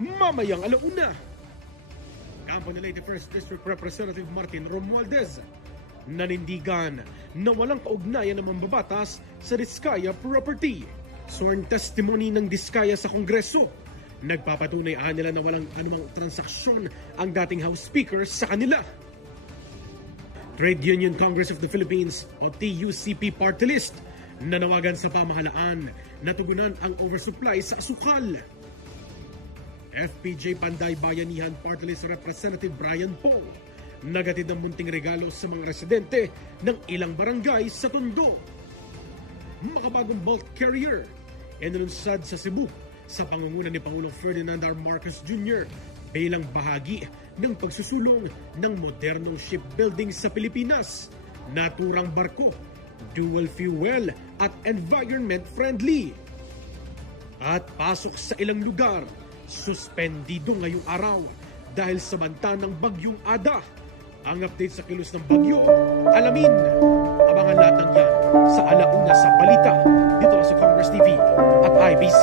mamayang alauna. Kampo ni Leyte 1st District Representative Martin Romualdez, nanindigan na walang kaugnayan ng mambabatas sa Diskaya property. Sworn testimony ng Diskaya sa Kongreso. Nagpapatunay nila na walang anumang transaksyon ang dating House Speaker sa kanila. Trade Union Congress of the Philippines o TUCP Party List nanawagan sa pamahalaan na tugunan ang oversupply sa asukal. FPJ Panday Bayanihan Party List Representative Brian Poe nagatid ng munting regalo sa mga residente ng ilang barangay sa Tondo. Makabagong Bolt Carrier inilunsad sa Cebu sa pangunguna ni Pangulong Ferdinand R. Marcos Jr. bilang bahagi ng pagsusulong ng modernong shipbuilding sa Pilipinas. Naturang barko, dual fuel at environment friendly. At pasok sa ilang lugar, suspendido ngayong araw dahil sa banta ng Bagyong Ada. Ang update sa kilos ng bagyo, alamin. Abangan lahat ng yan sa alauna sa balita dito sa Congress TV at IBC.